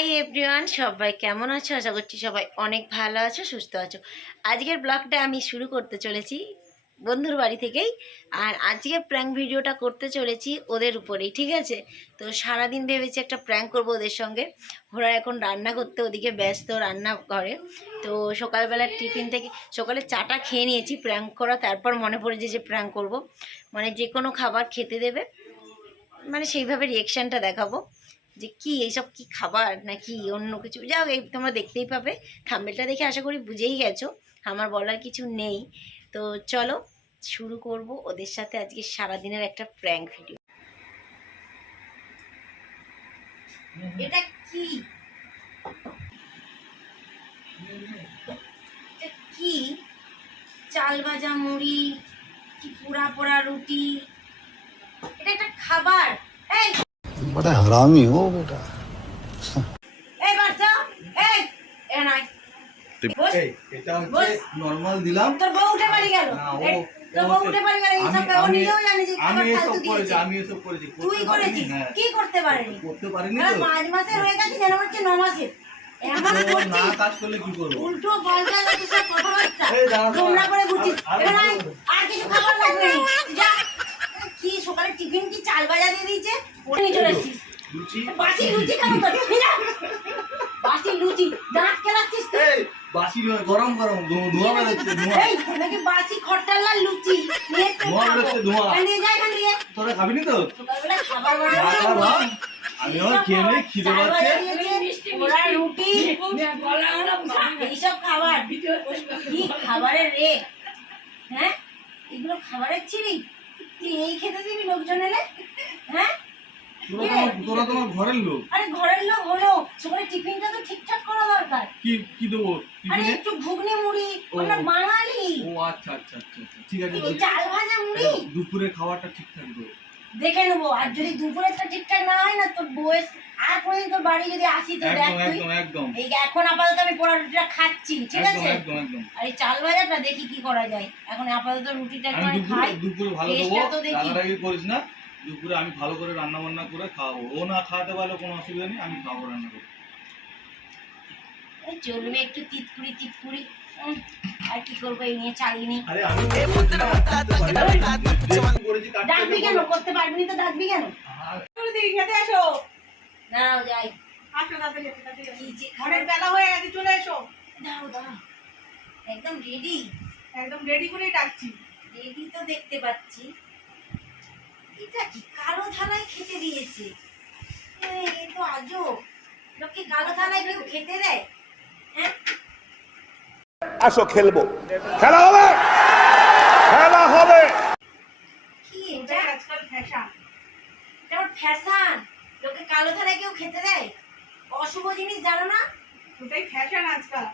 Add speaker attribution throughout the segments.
Speaker 1: Hi everyone, সবাই কেমন আছো? আশা করছি সবাই অনেক ভালো আছো, সুস্থ আছো। আজকের ব্লগটা আমি শুরু করতে চলেছি বন্ধুর বাড়ি থেকেই। আর আজকে প্র্যাঙ্ক ভিডিওটা করতে চলেছি ওদের উপরেই, ঠিক আছে? তো সারাদিন ভেবেছি একটা প্র্যাঙ্ক করব ওদের সঙ্গে। ওরা এখন রান্না করতে ওদিকে ব্যস্ত রান্না ঘরে তো সকালবেলা টিফিন থেকে, সকালে চাটা খেয়ে নিয়েছি প্র্যাঙ্ক করা, তারপর মনে পড়েছে যে প্র্যাঙ্ক করব। মানে যে কোনো খাবার খেতে দেবে। মানে সেইভাবে রিয়েকশানটা দেখাবো। যে কি এইসব কি খাবার নাকি অন্য কিছু? যাও এই তোমরা দেখতেই পাবে। থাম্বেলটা দেখে আশা করি বুঝেই গেছো। আমার বলার কিছু নেই। তো চলো শুরু করব ওদের সাথে আজকে সারাদিনের একটা প্র্যাঙ্ক ভিডিও এটা কি? এটা কি? চাল ভাজা মুড়ি কি পোড়া পোড়া রুটি? এটা একটা খাবার। এই!
Speaker 2: बड़ा हरामी हो बेटा
Speaker 1: এই বাচ্চা এই এ নাই বস,
Speaker 3: এই, এটা হচ্ছে
Speaker 1: বস।
Speaker 3: নর্মাল দিলাম
Speaker 1: তোর বউ উঠে বাড়ি গেল
Speaker 3: না, ও-
Speaker 1: এই,
Speaker 3: ও
Speaker 1: তোর বউ
Speaker 3: হচ্ছে-
Speaker 1: উঠে বাড়ি গেল এইসব
Speaker 3: আমি-
Speaker 1: ও
Speaker 3: আমি-
Speaker 1: নিজেও জানে যে খাবার
Speaker 3: আমি
Speaker 1: ফালতু
Speaker 3: এসব করেছি
Speaker 1: দিয়েছে
Speaker 3: আমি এসব করেছি করতে
Speaker 1: তুই
Speaker 3: পারিনি,
Speaker 1: করেছিস
Speaker 3: হ্যাঁ।
Speaker 1: কি করতে পারেনি
Speaker 3: করতে পারিনি
Speaker 1: আরে
Speaker 3: তো
Speaker 1: পাঁচ মাসের হয়ে গেছে যেন হচ্ছে ন মাসের এমন
Speaker 3: তো না
Speaker 1: করছিস
Speaker 3: কাজ করলে কি করবো
Speaker 1: উল্টো পাল্টা লাগছে সব কথাবার্তা
Speaker 3: এই দাঁড়া, দাঁড়া।
Speaker 1: তোমরা করে ঘুরছিস
Speaker 3: আর- আর-
Speaker 1: এবার আয়, আর কিছু খাবার লাগবে না। যা কি সকালে টিফিন কি চাল ভাজা দিয়ে দিয়েছে? ওটা নিয়ে চলে এসেছিস
Speaker 3: লুচি।
Speaker 1: বাসি লুচি তোর? যা। বাসি লুচি। দাঁত কেলাচ্ছিস তুই।
Speaker 3: বাসি নয় গরম গরম। ধোঁয়া বেরোচ্ছে ধোঁয়া।
Speaker 1: এই নাকি বাসি খট্টাল্লা লুচি?
Speaker 3: ধোঁয়া
Speaker 1: খাব।
Speaker 3: বেরোচ্ছে, ধোঁয়া।
Speaker 1: নিয়ে যা এখান দিয়ে
Speaker 3: তোরা খাবিনি তো?
Speaker 1: সকালবেলা খাবার বানাবো।
Speaker 3: আমি আমার খেয়ে নেই খিদে পাচ্ছে।
Speaker 1: ওরা রুটি। এইসব খাবার। কি খাবারের রে? হ্যাঁ? এগুলো খাবারের ছিলি তুই এই খেতে দিবি লোকজন এলে? হ্যাঁ?
Speaker 3: তোরা তোমার ঘরের লোক।
Speaker 1: আরে ঘরের লোক হলো। সকালে টিফিনটা তো ঠিকঠাক করা দরকার।
Speaker 3: কি কি দেবো
Speaker 1: আরে একটু ঘুগনি মুড়ি। আমরা বাঙালি।
Speaker 3: ও আচ্ছা আচ্ছা আচ্ছা আচ্ছা। ঠিক আছে
Speaker 1: চাল ভাজা মুড়ি?
Speaker 3: দুপুরে খাবারটা ঠিকঠাক দেবো।
Speaker 1: দেখে নেব। আর যদি দুপুরেরটা ঠিকঠাক না হয় না তোর বয়স আর কোনদিন তোর বাড়ি যদি আসি তো দেখ তুই। এই এখন আপাতত আমি পোড়া রুটিটা খাচ্ছি ঠিক আছে? আর এই চাল ভাজাটা দেখি কি করা যায়। এখন আপাতত রুটিটা একটু খাই
Speaker 3: দুপুরে ভালো দেবো। করিস না। দুপুরে আমি ভালো করে রান্না বান্না করে খাওয়াবো। ও না খাওয়াতে পারলে কোনো অসুবিধা নেই আমি খাব রান্না করে।
Speaker 1: চলবে একটু তিতকুড়ি তিতকুড়ি। আর কি করব এই নিয়ে চালিয়ে নি ডাকবি কেন? করতে পারবি তো ডাকবি কেন?
Speaker 4: খেতে এসো
Speaker 1: দাঁড়াও যাই।
Speaker 4: আসো অনেক বেলা হয়ে গেছে চলে এসো।
Speaker 1: দাঁড়াও দাঁড়াও। একদম রেডি
Speaker 4: একদম রেডি করেই ডাকছি।
Speaker 1: রেডি তো দেখতে পাচ্ছি। এটা কি কালো থালায় খেতে দিয়েছে? এ তো আজও লোককে কালো থালায় কেউ খেতে দেয়? হ্যাঁ?
Speaker 5: আসো খেলব। খেলা হবে! খেলা হবে!
Speaker 1: কি
Speaker 4: এটা
Speaker 1: এটা?
Speaker 4: আজকাল ফ্যাশন
Speaker 1: এটা ফ্যাশন লোকে কালো থালায় কেউ খেতে দেয়? অশুভ জিনিস জানো না?
Speaker 4: ওটাই ফ্যাশন আজকাল।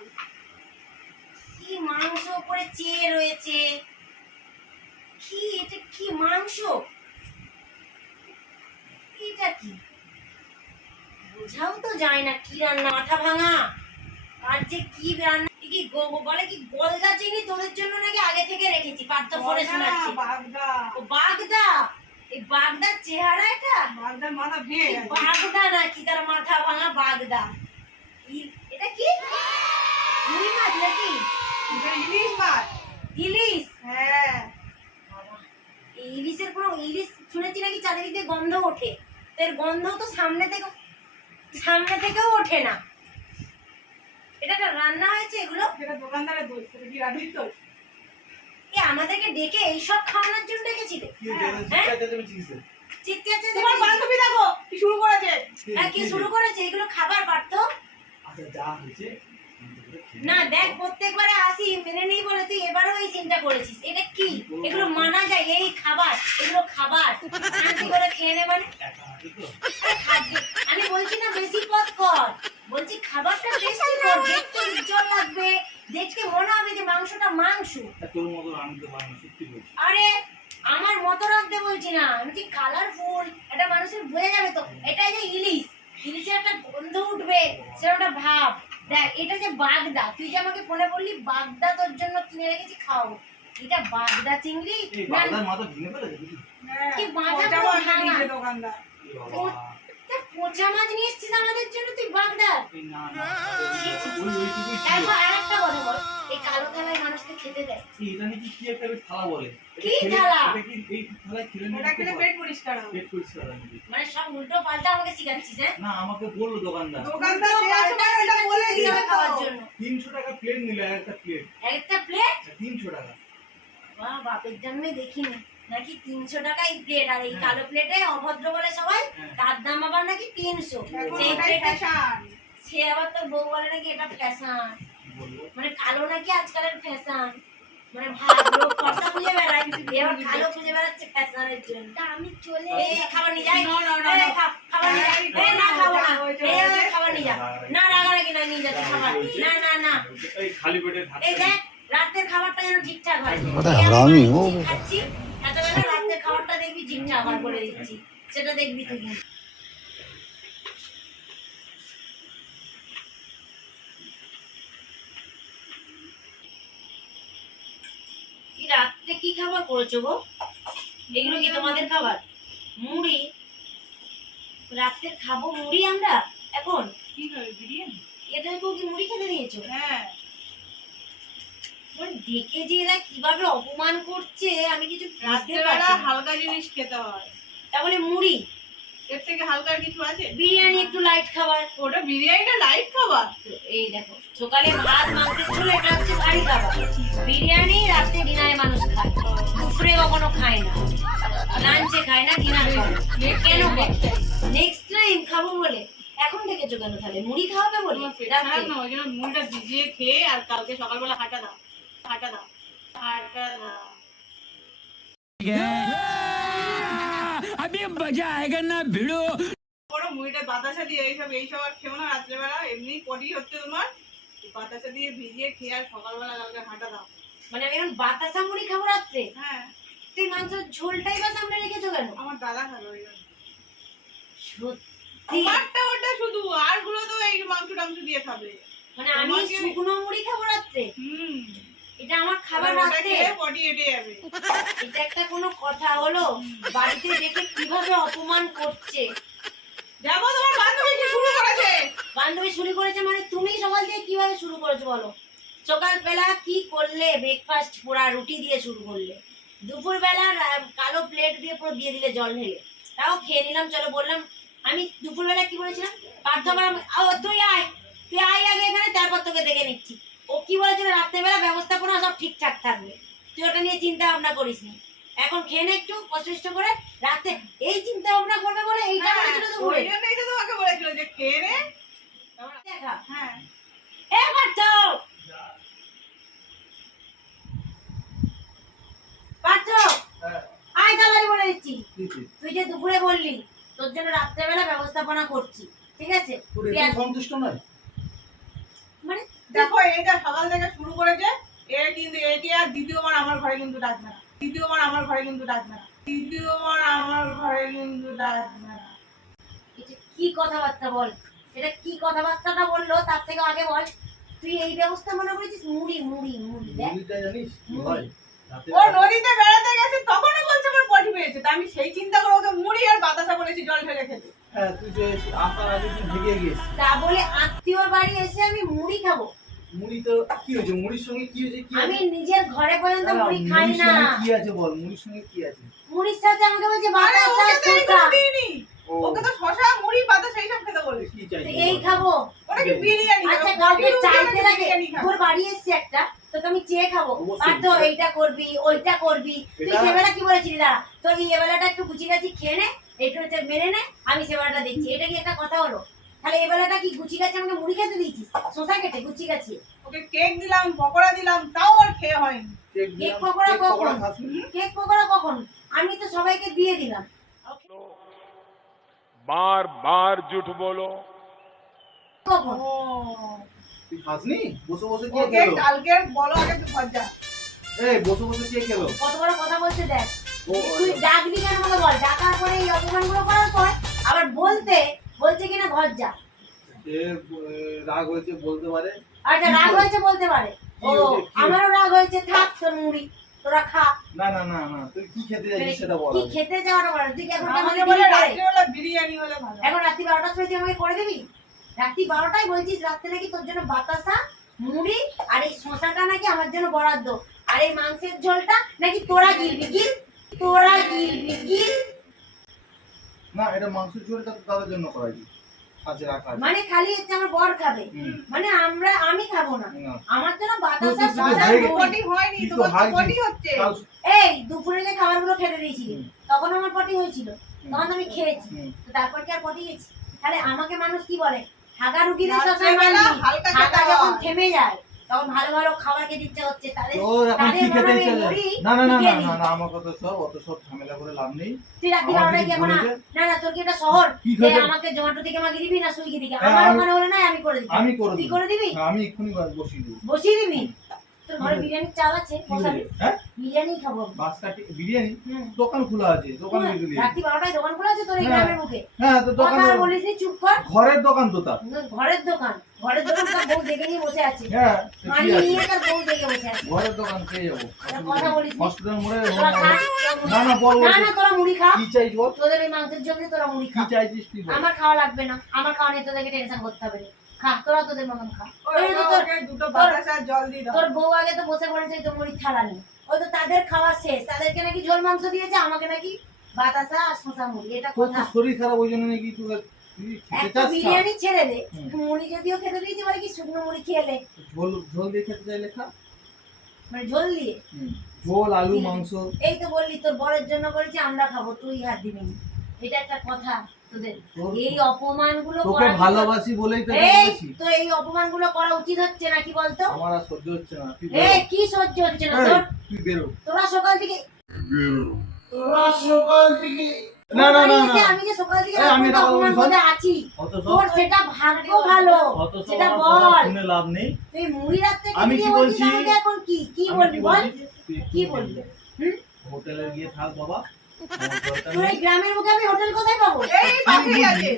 Speaker 1: কি মাংস উপরে চেয়ে রয়েছে? কি এটা কি মাংস? এটা কি? বোঝাও তো যায় না কি রান্না মাথা ভাঙা। আর যে কি রান্না কি বলে কি গলদা চিনি তোদের জন্য নাকি আগে থেকে রেখেছি? পার্থ ফোনে শোনাচ্ছি।
Speaker 4: বাগদা।
Speaker 1: ও বাগদা? এই বাগদার চেহারা এটা?
Speaker 4: বাগদার মাথা ভেঙে গেছে।
Speaker 1: বাগদা নাকি তার মাথা ভাঙা বাগদা? এটা কি? রুই মাছ নাকি?
Speaker 4: ইলিশ মাছ
Speaker 1: ইলিশ?
Speaker 4: হ্যাঁ।
Speaker 1: ইলিশের কোনো ইলিশ শুনেছি নাকি চারিদিক দিয়ে গন্ধ ওঠে? তো এর গন্ধ তো সামনে থেকে সামনে থেকেও ওঠে না। এটা একটা রান্না হয়েছে এগুলো?
Speaker 4: যেটা দোকানদারের দোষ সেটা কি রাধুর দোষ?
Speaker 1: এ আমাদেরকে ডেকে এইসব খাওয়ানোর জন্য ডেকেছিলে? চিৎকার চেঁচামেচি-
Speaker 4: তোমার বান্ধবী দেখো কি শুরু করেছে?
Speaker 1: হ্যাঁ কি শুরু করেছে? এগুলো খাবার পারতো?
Speaker 3: আচ্ছা যা হয়েছে
Speaker 1: না দেখ প্রত্যেকবারে আসি মেনে নেই বলে তুই এবারও এই চিন্তা করেছিস। এটা কি? এগুলো মানা যায় এই খাবার এগুলো খাবার। শান্তি করে খেয়ে নে মানে। আমি বলছি না বেশি পথ কর। বলছি খাবারটা টেস্টি কর দেখতে উজ্জ্বল লাগবে। দেখতে মনে হবে যে মাংসটা মাংস।
Speaker 3: তোর মতো রাঁধতে পারে না সত্যি বলছি।
Speaker 1: আরে আমার মতো রাখতে বলছি না। আমি ঠিক কালারফুল এটা মানুষের বোঝা যাবে তো। এটাই যে ইলিশ। ইলিশের একটা গন্ধ উঠবে সেটা ভাব। দেখ এটা যে বাগদা। তুই যে আমাকে ফোনে বললি বাগদা তোর জন্য কিনে রেখেছি খাও। এটা বাগদা চিংড়ি?
Speaker 3: মাথা ভেঙে ফেলেছে
Speaker 4: হ্যাঁ,
Speaker 1: কি পুরো ভাঙা। পচা মাছ নিয়ে এসছিস আমাদের জন্য? তারপর আরেকটা কথা বল এই কালো থালায় মানুষকে খেতে দেয়।
Speaker 3: এটা নাকি কি একটা থালা বলে?
Speaker 1: কি থালা?
Speaker 3: এটা কি এই থালায় খেলে নিলে
Speaker 4: ওটা খেলে পেট পরিষ্কার হবে।
Speaker 3: পেট পরিষ্কার
Speaker 1: মানে সব উল্টো পাল্টা আমাকে শিখাচ্ছিস হ্যাঁ?
Speaker 3: না আমাকে বলল দোকানদার।
Speaker 4: দোকানদার
Speaker 1: পাল্টা
Speaker 4: সময় বলে
Speaker 1: শিখাচ্ছিস খাওয়ার জন্য?
Speaker 3: তিনশো টাকা প্লেট নিলে একটা প্লেট
Speaker 1: একটা প্লেট
Speaker 3: তিনশো টাকা।
Speaker 1: বাহ বাপের জন্মে দেখিনি। নাকি তিনশো টাকাই প্লেট আর এই
Speaker 3: হ্যাঁ।
Speaker 1: কালো প্লেটে অভদ্র বলে সবাই
Speaker 3: হ্যাঁ।
Speaker 1: তার দাম আবার নাকি তিনশো। সেই প্লেটে। সে আবার তোর বউ বলে নাকি এটা ফ্যাশন। মানে কালো নাকি আজকালের ফ্যাশন? মানে ভাই লোক ফর্সা খুঁজে বেড়ায়। এবার কালো খুঁজে বেড়াচ্ছে ফ্যাশনের জন্য। আমি চলে এই খাবার নিয়ে যাই। খাবার নিয়ে যাই। এই না খাব না। এই খাবার নিয়ে যা। না রাগারাগি না নিয়ে যাচ্ছে খাবার। না না না।
Speaker 3: এই খালি পেটে
Speaker 1: এই দেখ রাতের খাবারটা যেন ঠিকঠাক হয়।
Speaker 2: ও।
Speaker 1: খাচ্ছি। এতবেলা রাতের খাবারটা দেখবি ঠিকঠাক হয় বলে দিচ্ছি। সেটা দেখবি তুই। রাত্রে কি খাবার করেছ গো? এগুলো কি তোমাদের খাবার? মুড়ি। রাত্রে খাব মুড়ি আমরা? এখন?
Speaker 4: কি খাবে, বিরিয়ানি?
Speaker 1: এদেরকেও কি মুড়ি খেতে দিয়েছ?
Speaker 4: হ্যাঁ।
Speaker 1: দেখে যে এরা কীভাবে অপমান করছে আমি কিছু রাত্রে
Speaker 4: হালকা জিনিস খেতে হয়।
Speaker 1: তাহলে মুড়ি?
Speaker 4: এর থেকে হালকা কিছু আছে?
Speaker 1: বিরিয়ানি একটু লাইট খাবার।
Speaker 4: ওটা বিরিয়ানিটা লাইট খাবার?
Speaker 1: এই দেখো সকালে ভাত মাংসের ঝোল এটা হচ্ছে ভারী খাবার। বিরিয়ানি রাতে ডিনারে মানুষ খায়। দুপুরে কখনো খায় না। লাঞ্চে খায় না ডিনার কেন নেক্সট টাইম খাব বলে। এখন ডেকেছো কেন তাহলে? মুড়ি খাওয়াবে বলে?
Speaker 4: না ওই জন্য মুড়িটা ভিজিয়ে খেয়ে আর কালকে সকালবেলা হাঁটা দাও। হাঁটা দাও। হাঁটা দাও।
Speaker 6: अभी मजा आएगा ना भिड़ो
Speaker 4: বড় মুড়িটা বাতাসা দিয়ে এইসব এইসব আর খেও না রাত্রেবেলা এমনি পটি হচ্ছে তোমার বাতাসা দিয়ে ভিজিয়ে খেয়ে আর সকালবেলা কালকে হাঁটা দাও
Speaker 1: মানে আমি এখন বাতাসা মুড়ি খাবো রাত্রে
Speaker 4: হ্যাঁ
Speaker 1: তুই মাংসের ঝোলটাই বা সামনে রেখেছো কেন
Speaker 4: আমার দাদা খাবে ওই জন্য
Speaker 1: সত্যি
Speaker 4: আমারটা ওটা শুধু আর গুলো তো এই মাংস টাংস দিয়ে খাবে
Speaker 1: মানে আমি
Speaker 4: তোমাকে-
Speaker 1: শুকনো মুড়ি খাবো রাত্রে
Speaker 4: হুম
Speaker 1: এটা আমার খাবার
Speaker 4: খেলে এটে যাবে।
Speaker 1: এটা একটা কোনো কথা হলো? বাড়িতে দেখে কীভাবে অপমান করছে?
Speaker 4: দেখো তোমার বান্ধবী কি শুরু করেছে।
Speaker 1: বান্ধবী শুরু করেছে মানে তুমি সকাল থেকে কীভাবে শুরু করেছ বলো? সকালবেলা কি করলে? ব্রেকফাস্ট পুরা রুটি দিয়ে শুরু করলে? দুপুরবেলা কালো প্লেট দিয়ে পুরো দিয়ে দিলে জল ঢেলে। তাও খেয়ে নিলাম চলো বললাম আমি দুপুরবেলা কি বলেছিলাম পার্থ তুই আয় তুই আয় আগে এখানে তারপর তোকে দেখে নিচ্ছি। ও কি বলেছিল? রাত্রেবেলা ব্যবস্থাপনা সব ঠিকঠাক থাকবে। তুই ওটা নিয়ে চিন্তা ভাবনা করিস নি। এখন খেয়ে নে একটু কষ্ট করে। রাতে এই চিন্তা ভাবনা করবে বলে এইটা
Speaker 4: হ্যাঁ,
Speaker 1: বলেছিল তো
Speaker 4: ওই জন্যই তো তোমাকে বলেছিল যে খেয়ে নে।
Speaker 1: দেখা।
Speaker 4: হ্যাঁ।
Speaker 1: এ পার্থ পার্থ আয় তাড়াতাড়ি বলে দিচ্ছি। তুই যে দুপুরে বললি তোর জন্য রাত্রেবেলা ব্যবস্থাপনা করছি। ঠিক আছে?
Speaker 3: সন্তুষ্ট নয়?
Speaker 1: মানে
Speaker 4: দেখো এইটা সকাল থেকে শুরু করেছে। এ কিন্তু এটি আর দ্বিতীয়বার আমার ঘরে কিন্তু ডাকবে না। দ্বিতীয়বার আমার ঘরে কিন্তু ডাকবে না। দ্বিতীয়বার আমার ঘরে কিন্তু ডাকবে না।
Speaker 1: এটা কি কথাবার্তা বল? এটা কি কথাবার্তাটা বলল? তার থেকে আগে বল। তুই এই ব্যবস্থা মনে করেছিস? মুড়ি মুড়ি মুড়ি দেখ।
Speaker 3: জানিস?
Speaker 4: ও নদীতে বেড়াতে গেছে তখনও বলছে আমার পটি পেয়েছে তা আমি সেই চিন্তা করে ওকে মুড়ি আর বাতাসা বলেছি জল ঢেলে খেতে।
Speaker 3: হ্যাঁ তুই যে আসার আগে তুই ভেগে গিয়েছিস।
Speaker 1: তা বলে আত্মীয়র বাড়ি এসে আমি মুড়ি খাব।
Speaker 3: মুড়ি তো কি হয়েছে? মুড়ির সঙ্গে কি হয়েছে? কি
Speaker 1: আমি নিজের ঘরে পর্যন্ত মুড়ি খাই না।
Speaker 3: কি আছে বল? মুড়ির সঙ্গে কি আছে?
Speaker 1: মুড়ির সাথে আমাকে বলছে
Speaker 4: আরে
Speaker 1: বাতাসা
Speaker 4: ওকে তো
Speaker 1: শসা
Speaker 4: এইগুলো দিইনি
Speaker 3: ও।
Speaker 4: ওকে তো শশা মুড়ি বাতাসা এইসব খেতে বলেছি
Speaker 3: কি
Speaker 1: তো এই খাব।
Speaker 4: ওটা কি বিরিয়ানি
Speaker 1: আচ্ছা
Speaker 4: খাবে?
Speaker 1: চাইতে লাগে? তোর বাড়ি এসছে একটা তোকে আমি চেয়ে খাব। আর তো এইটা করবি ওইটা করবি। তুই সেবেলা কি বলেছিলি না তোর এই বেলাটা একটু গুছি গাছি খেয়ে নে এটা হচ্ছে মেনে নে আমি সেবাটা দিচ্ছি। এটা কি একটা কথা হলো? তাহলে এবেলাটা কি গুচি গাছে আমাকে মুড়ি খেতে দিয়েছিস? শোষা কেটে গুচি গাছে।
Speaker 4: ওকে কেক দিলাম পকোড়া দিলাম তাও আর খেয়ে হয়নি।
Speaker 3: কেক
Speaker 1: পকোড়া কখন? কেক পকোড়া কখন? আমি তো সবাইকে দিয়ে দিলাম।
Speaker 5: বার বার বলো।
Speaker 1: কখন?
Speaker 4: কালকে বলো আগে তুই
Speaker 3: এই বসে বসে কে খেলো?
Speaker 1: কত বড় কথা বলছে দেখ। তুই ডাকবি কেন আমাকে বল? ডাকার পরে এই অপমানগুলো করার পর আবার বলতে বলছে কিনা ঘর যা।
Speaker 3: রাগ হয়েছে বলতে পারে।
Speaker 1: আচ্ছা রাগ হয়েছে বলতে পারে। ও আমারও রাগ হয়েছে থাক তোর মুড়ি তোরা খা।
Speaker 3: না না না না তুই কি খেতে যাচ্ছিস সেটা বল
Speaker 1: কি খেতে যাওয়াটা বলে? তুই এখন
Speaker 4: আমাকে
Speaker 1: আমাকে
Speaker 4: বলে রাত্রিবেলা বিরিয়ানি হলে ভালো
Speaker 1: এখন রাত্রি বারোটার সময় তুই আমাকে করে দিবি? রাত্রি বারোটায় বলছিস রাত্রে নাকি তোর জন্য বাতাসা মুড়ি আর এই শশাটা নাকি আমার জন্য বরাদ্দ। আর এই মাংসের ঝোলটা নাকি তোরা গিলবি? গিল? তোরা গিলবি গিল।
Speaker 3: না এটা মাংসের ঝোলটা তাদের জন্য করা হয়েছে। কাছে রাখা
Speaker 1: মানে খালি হচ্ছে আমার বর খাবে। মানে আমরা আমি খাব না। আমার জন্য বাতাসা
Speaker 3: হয়ে।
Speaker 1: মুড়ি।
Speaker 4: পটি হয়নি তোমার পটি হচ্ছে।
Speaker 1: এই দুপুরে যে খাবারগুলো খেতে দিয়েছিলি তখন আমার পটি হয়েছিল। তখন আমি খেয়েছি। তো তারপর কি আর পটি গেছি? তাহলে আমাকে মানুষ কি বলে? হাগা রুগীদের
Speaker 4: হালকা
Speaker 1: যখন থেমে যায় তখন ভালো ভালো খাবার খেতে ইচ্ছে হচ্ছে তাদের
Speaker 3: তোর
Speaker 1: তাদের
Speaker 3: খেতে ইচ্ছা
Speaker 1: হয়
Speaker 3: যায়?
Speaker 1: মুড়ি
Speaker 3: না না না না না না আমার কথা সব অত সব ঝামেলা করে লাভ নেই।
Speaker 1: তুই রাত্রি
Speaker 3: আমার
Speaker 1: বারোটায়
Speaker 3: যদি
Speaker 1: না না না তোর কি এটা শহর? যে আমাকে জোম্যাটো থেকে আমাকে দিবি না সুইগি থেকে?
Speaker 3: হ্যাঁ,
Speaker 1: আমার
Speaker 3: আমি-
Speaker 1: হলে না আমি করে দিবি
Speaker 3: আমি করে
Speaker 1: তুই করে দিবি?
Speaker 3: আমি এক্ষুনি বসিয়ে দেবো।
Speaker 1: বসিয়ে দিবি? তোর ঘরে বিরিয়ানির চাল আছে?
Speaker 3: হ্যাঁ?
Speaker 1: বিরিয়ানি খাব।
Speaker 3: বিরিয়ানি? দোকান খোলা আছে দোকান
Speaker 1: রাত্রি বারোটায় দোকান খোলা আছে তোর এই। গ্রামের মুখে।
Speaker 3: হ্যাঁ তো দোকান
Speaker 1: বলিস চুপ কর।
Speaker 3: ঘরের দোকান তো তার।
Speaker 1: ঘরের দোকান। দোকান তার বউ দেখে নিয়ে বসে আছে।
Speaker 3: হ্যাঁ
Speaker 1: মানিয়ে নিয়ে তার বউ দেখে বসে আছে।
Speaker 3: ঘরের দোকান খেয়ে যাব।
Speaker 1: কথা বলিস
Speaker 3: হসপিটাল মোড়ে না না বল
Speaker 1: না না তোরা মুড়ি খা।
Speaker 3: কি চাইছ বল?
Speaker 1: তোদের ওই মাংসের জন্য তোরা মুড়ি
Speaker 3: কি চাইছিস তুই
Speaker 1: আমার খাওয়া লাগবে না। আমার খাওয়া নিয়ে তোদেরকে টেনশন করতে হবে না। খা তোরা তোদের মতন খা।
Speaker 4: ওই
Speaker 1: ওই তো তোর
Speaker 4: দুটো বাতাসা আর জল দিয়ে দাও।
Speaker 1: তোর বউ আগে তো বসে পড়েছে তো মুড়ির থালা নিয়ে। ওই তো তাদের খাওয়া শেষ। তাদেরকে নাকি ঝোল মাংস দিয়েছে আমাকে নাকি বাতাসা আর শশা মুড়ি। এটা কথা।
Speaker 3: শরীর খারাপ ওই জন্য নাকি তুই
Speaker 1: একটা বিরিয়ানি ছেড়ে দে। মুড়ি যদিও খেতে দিয়েছে মানে কি শুকনো মুড়ি খেলে
Speaker 3: ঝোল ঝোল দিয়ে খেতে চাইলে খা।
Speaker 1: মানে ঝোল দিয়ে?
Speaker 3: ঝোল আলু মাংস।
Speaker 1: এই তো বললি তোর বরের জন্য করেছি আমরা খাব তুই হাত দিবি এটা একটা কথা তোদের। এই অপমানগুলো
Speaker 3: তোকে ভালোবাসি বলেই তো বলেছি
Speaker 1: তো এই অপমানগুলো করা উচিত হচ্ছে না কি বলতো?
Speaker 3: আমার আর সহ্য হচ্ছে না
Speaker 1: এই কি সহ্য হচ্ছে না? তোর
Speaker 3: তুই বেরো।
Speaker 1: তোরা সকাল থেকে
Speaker 3: না না না না
Speaker 1: আমি যে সকাল থেকে
Speaker 3: আমি
Speaker 1: রাত
Speaker 3: এটা
Speaker 1: পর্যন্ত
Speaker 3: বলব,
Speaker 1: অপমান করতে আছি। তোর সেটা ভাগ্য ভালো। সেটা বল।
Speaker 3: শুনে লাভ নেই।
Speaker 1: তুই মুড়ি রাত্রে
Speaker 3: আমি কি বলছি?
Speaker 1: এখন কি? কি বলবি? বল। কি বলবি?
Speaker 3: হোটেলে গিয়ে থাক বাবা।
Speaker 1: তোর এই গ্রামের মুখে আমি হোটেল কোথায় পাবো?
Speaker 4: এই পাশেই আছে।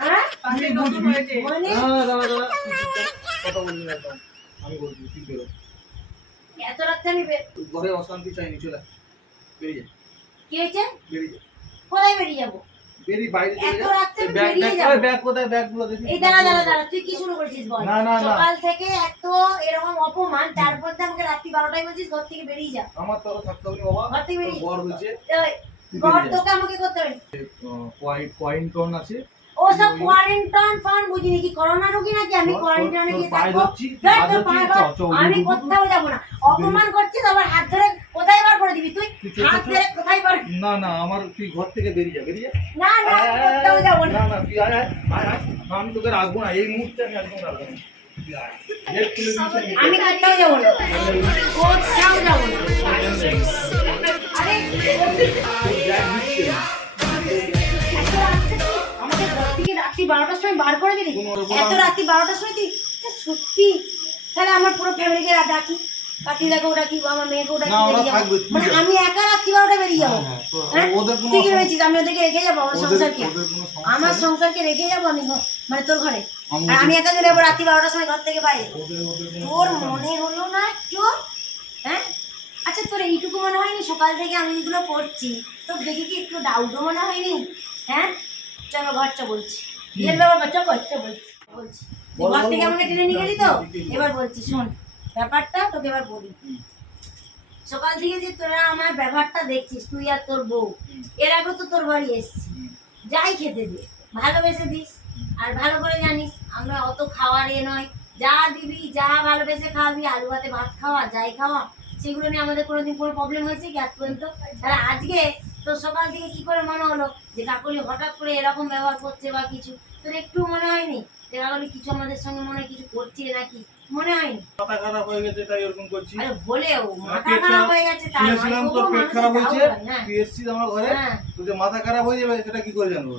Speaker 1: হ্যাঁ?
Speaker 4: পাশে নতুন হয়েছে।
Speaker 1: মানে
Speaker 3: না, না, দাঁড়া, দাঁড়া, তুই চুপ কর, কথা বলবি না আমি বলছি তুই বেরো।
Speaker 1: এত রাত্রে আমি
Speaker 3: ঘরে অশান্তি চাইনি চলে বেরিয়ে যা।
Speaker 1: কি হয়েছে?
Speaker 3: বেরিয়ে যা।
Speaker 1: কোথায় বেরিয়ে যাব?
Speaker 3: বেরিয়ে বাইরে
Speaker 1: এত
Speaker 3: যা।
Speaker 1: রাত্রে
Speaker 3: এই ব্যাগ
Speaker 1: বেরিয়ে যাব?
Speaker 3: ব্যাগ কোথায়? ব্যাগগুলো দেখি
Speaker 1: এই দাঁড়া দাঁড়া দাঁড়া তুই কি শুরু করেছিস বল?
Speaker 3: না, না, না।
Speaker 1: সকাল থেকে এত এরকম অপমান তারপর তো আমাকে রাত্রি বারোটায় বলছিস ঘর থেকে বেরিয়ে যা।
Speaker 3: আমার তো থাকতে হবে বাবা।
Speaker 1: ঘর থেকে বেরিয়ে
Speaker 3: বর হয়েছে
Speaker 1: ওই,
Speaker 3: তুই
Speaker 1: ঘর
Speaker 3: বেরিয়ে যা।
Speaker 1: তোকে আমাকে করতে হবে।
Speaker 3: কয়েন কয়েন টন আছে?
Speaker 1: ও সব কোয়ারেন্টাইন ফান বুঝিনি কি করোনা রোগী নাকি? কোয়ারেন্টাইনে গিয়ে থাকব আমি কোথাও যাব না। অপমান করছিস আবার হাত ধরে কোথায় বার করে দিবি তুই? হাত। ধরে কোথায় বার?
Speaker 3: না না আমার তুই ঘর থেকে বেরিয়ে যা বেরিয়ে যা।
Speaker 1: না না কোথাও যাব না।
Speaker 3: না না তুই আয় আয় আয় আমি তোকে রাখব না এই মুহূর্তে আমি একদম রাখব না। আমি।
Speaker 1: কোথাও যাব না। কোথাও যাব না। আরে আমাকে ঘর থেকে রাত্রি বারোটার সময় বার করে দিলি? এত রাত্রি বারোটার সময় তুই সত্যি? তাহলে আমার পুরো ফ্যামিলিকে ডাকি কাকিদাকেও ডাকি আমার মেয়েকেও ডাকি
Speaker 3: না,
Speaker 1: বেরিয়ে যাব। মানে আমি একা রাত্রি বারোটায় বেরিয়ে যাব।
Speaker 3: হ্যাঁ,
Speaker 1: হ্যাঁ? তুই কি ভেবেছিস আমি ওদেরকে রেখে যাব আমার সংসারকে। আমার সংসারকে রেখে যাব আমি মানে তোর ঘরে। আর আমি একা চলে যাব রাত্রি বারোটার সময় ঘর থেকে বাইরে। তোর মনে হলো না একটু? হ্যাঁ? আচ্ছা তোর এইটুকু মনে হয়নি? সকাল থেকে আমি এগুলো পড়ছি তোর দেখে কি একটু ডাউটও মনে হয়নি? হ্যাঁ? চলো ঘরটা বলছি। বিয়ের ব্যাপার বাচ্চা ঘরটা বলছি। বলছি ঘর থেকে আমাকে টেনে নিয়ে গেলি তো?
Speaker 3: কি, কি, কি?
Speaker 1: এবার বলছি শোন। ব্যাপারটা তোকে এবার বলি। সকাল থেকে যে তোরা আমার ব্যবহারটা দেখছিস তুই আর তোর বউ এর আগে তো তোর বাড়ি এসছি। যাই খেতে দে ভালোবেসে দিস। আর ভালো করে জানিস আমরা অত খাওয়ার এ নয়। যা দিবি যা ভালোবেসে খাওয়াবি আলু ভাতে ভাত খাওয়া যাই খাওয়া সেগুলো নিয়ে আমাদের কোনোদিন কোনো প্রবলেম হয়েছে কি আজ পর্যন্ত? তাহলে আজকে তোর সকাল থেকে কি করে মনে হলো যে কাকলি হঠাৎ করে এরকম ব্যবহার করছে বা কিছু? তোর একটু মনে হয়নি? যে কাকলি কিছু আমাদের সঙ্গে মনে হয় কিছু করছে নাকি? মনে
Speaker 3: মাথা খারাপ হয়ে গেছে তাই এরকম করছি।
Speaker 1: আরে বলেও মাথা খারাপ হয়ে গেছে তাই
Speaker 3: শুনেছিলাম তোর পেট খারাপ হয়েছে। তুই এসছিস আমার ঘরে? তোর যে মাথা খারাপ যাবে সেটা কি করে জানব?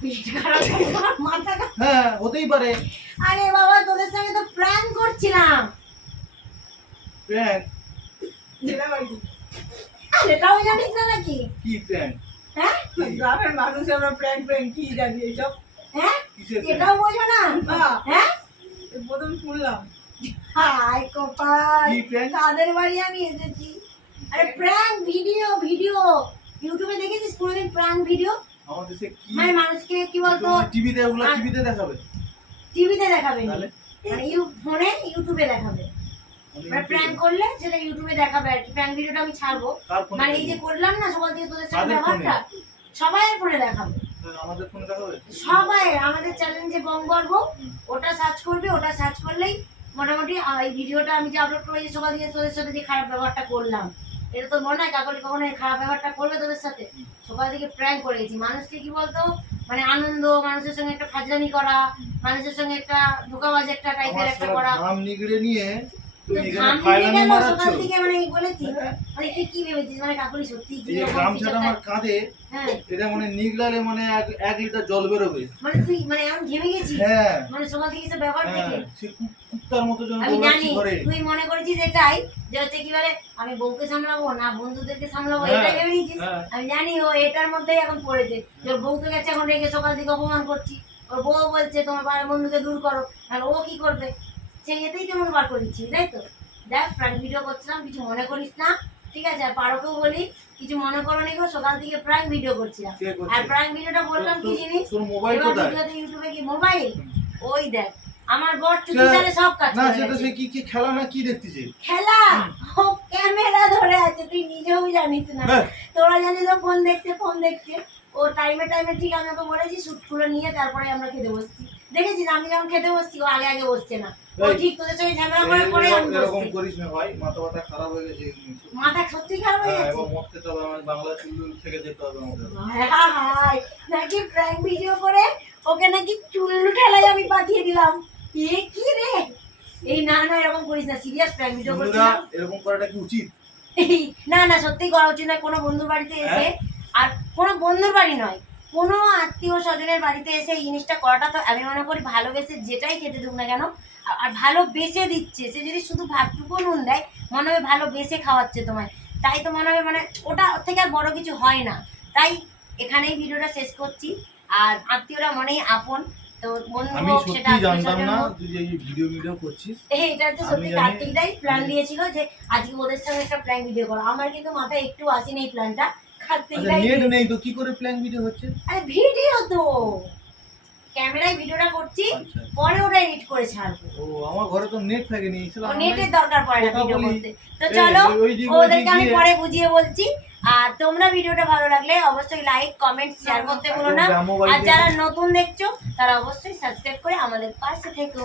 Speaker 1: হয়ে
Speaker 3: হ্যাঁ হতেই পারে।
Speaker 1: আরে বাবা তোদের সঙ্গে তো প্ল্যান করছিলাম।
Speaker 3: প্র্যাঙ্ক
Speaker 1: সেটাও জানিস না নাকি?
Speaker 3: কি প্র্যাঙ্ক
Speaker 1: হ্যাঁ?
Speaker 4: গ্রামের মানুষ আমরা প্র্যাঙ্ক প্র্যাঙ্ক কি জানি এইসব?
Speaker 1: হ্যাঁ? এটাও বোঝো না?
Speaker 4: না।
Speaker 1: হ্যাঁ?
Speaker 4: প্রথম শুনলাম।
Speaker 1: হাই কপাল। কাদের বাড়ি আমি এসেছি? আরে প্র্যাঙ্ক ভিডিও ভিডিও ইউটিউবে দেখেছিস কোনোদিন প্র্যাঙ্ক ভিডিও
Speaker 3: আমার দেশে কি
Speaker 1: মানে মানুষকে কি বলতো?
Speaker 3: টিভিতে ওগুলো টিভিতে দেখাবে?
Speaker 1: টিভিতে দেখাবে মানে ইউ ফোনে ইউটিউবে দেখাবে। মানে প্র্যাঙ্ক করলে সেটা ইউটিউবে দেখাবে আর কি। প্র্যাঙ্ক ভিডিওটা আমি ছাড়বো। মানে এই যে করলাম না থেকে তোদের সাথে সবাই ফোনে দেখাবে। সবাই আমাদের চ্যালেঞ্জে বঙ্গর্ব ওটা সার্চ করবে ওটা সার্চ করলেই মোটামুটি এই ভিডিওটা আমি যে আপলোড করেছি সকাল থেকে তোদের সাথে যে খারাপ ব্যবহারটা করলাম। এটা তো মনে হয় কাকলি কখনো খারাপ ব্যবহারটা করবে তোদের সাথে? সকাল থেকে প্র্যাঙ্ক করে গেছি মানুষকে কি বলতো? মানে আনন্দ মানুষের সঙ্গে একটা ফাজলামি করা মানুষের সঙ্গে একটা ধোকাবাজ একটা টাইপের একটা করা।
Speaker 3: নিয়ে
Speaker 1: মানে মানে মানে হ্যাঁ।
Speaker 3: এটা মানে মানে এক লিটার জল বেরোবে।
Speaker 1: মানে তুই মানে এমন ঘেমে গেছিস?
Speaker 3: হ্যাঁ।
Speaker 1: মানে সকাল থেকে সব
Speaker 3: হ্যাঁ
Speaker 1: থেকে
Speaker 3: কুত্তার মতো যেন
Speaker 1: আমি জানি তুই মনে করেছিস এটাই যে হচ্ছে কি বলে আমি বউকে সামলাবো না বন্ধুদেরকে সামলাবো
Speaker 3: হ্যাঁ,
Speaker 1: এটা ভেবে নিয়েছিস?
Speaker 3: হ্যাঁ।
Speaker 1: আমি জানি ও এটার মধ্যেই এখন পড়েছে। যে ওর বউ তো গেছে এখন রেখে সকাল থেকে অপমান করছি। ওর বউ বলছে তোমার বন্ধুকে দূর করো। আর ও কি করবে? সেই এতেই তো মনে বার করে দিচ্ছি তাই তো? দেখ প্রাণ ভিডিও করছিলাম কিছু মনে করিস না ঠিক আছে? আর পারোকেও বলি কিছু মনে করো নি সকাল থেকে প্রাণ ভিডিও করছিলাম। আর প্রাণ ভিডিওটা বললাম কি জিনিস? এবার ভিডিওতে ইউটিউবে কি মোবাইল ওই দেখ আমার বর
Speaker 3: সে-
Speaker 1: চুপিসারে সব কাজ
Speaker 3: না সেটা সে কি কি খেলা না কি দেখতেছে?
Speaker 1: খেলা? ও ক্যামেরা ধরে আছে তুই নিজেও জানিস না।
Speaker 3: হ্যাঁ।
Speaker 1: তোরা জানিস ও ফোন দেখতে ফোন দেখতে। ও টাইমে টাইমে ঠিক আমি ওকে বলেছি শুটগুলো নিয়ে তারপরে আমরা খেতে বসছি। দেখেছিস আমি যখন খেতে বসছি ও আগে আগে বসছে না। ও ঠিক তোদের সঙ্গে ঝামেলা পরে আমি
Speaker 3: এরকম- করিস না ভাই মাথা ব্যথা খারাপ হয়ে গেছে
Speaker 1: মাথা সত্যি খারাপ হয়ে
Speaker 3: হ্যাঁ,
Speaker 1: গেছে।
Speaker 3: এবং মদ খেতে আমার বাংলা চুল থেকে যেতে হবে আমাদের।
Speaker 1: হায় হায়, নাকি প্র্যাঙ্ক ভিডিও করে ওকে নাকি চুল্লু ঠেলায় আমি পাঠিয়ে দিলাম। এ কি রে? এই না না এরকম করিস না সিরিয়াস প্র্যাঙ্ক ভিডিও
Speaker 3: বন্ধুরা
Speaker 1: করছিলাম।
Speaker 3: এরকম করাটা কি উচিত?
Speaker 1: না না সত্যি করা উচিত না কোনো বন্ধুর বাড়িতে এসে আর কোনো বন্ধুর বাড়ি নয় কোনো আত্মীয় স্বজনের বাড়িতে এসে এই জিনিসটা করাটা তো আমি মনে করি ভালোবেসে যেটাই খেতে দেবো না কেন আর- আর ভালোবেসে দিচ্ছে। সে যদি শুধু ভাতটুকু নুন দেয় মনে হবে ভালো ভালোবেসে খাওয়াচ্ছে তোমায়। তাই তো মনে হবে মানে ওটা থেকে আর বড় কিছু হয় না। তাই এখানেই ভিডিওটা শেষ করছি। আর আত্মীয়রা মনেই আপন। তো বন্ধু হোক সেটা
Speaker 3: সত্যি জানতাম না তুই এই ভিডিও ভিডিও করছিস।
Speaker 1: এটা
Speaker 3: আমি
Speaker 1: সত্যি কার্তিকদাই প্ল্যান দিয়েছিল যে আজকে ওদের সঙ্গে একটা প্ল্যান ভিডিও করো। আমার কিন্তু মাথায় একটু আসেনি এই প্ল্যানটা
Speaker 3: আচ্ছা নেট নেই। তো কি করে প্ল্যান ভিডিও হচ্ছে?
Speaker 1: আরে ভিডিও তো। ক্যামেরায় ভিডিওটা করছি
Speaker 3: আচ্ছা।
Speaker 1: পরে ওটা এডিট করে ছাড়বো।
Speaker 3: ও আমার ঘরে তো নেট থাকেনি ছিল
Speaker 1: নেটের দরকার পড়ে না ভিডিও করতে। তো চলো
Speaker 3: ওই- ওই দিক ওই
Speaker 1: ওদেরকে আমি পরে বুঝিয়ে বলছি। আর তোমরা ভিডিওটা ভালো লাগলে অবশ্যই লাইক কমেন্ট শেয়ার করতে ভুলো না। আর যারা নতুন দেখছ তারা অবশ্যই সাবস্ক্রাইব করে আমাদের পাশে থেকো।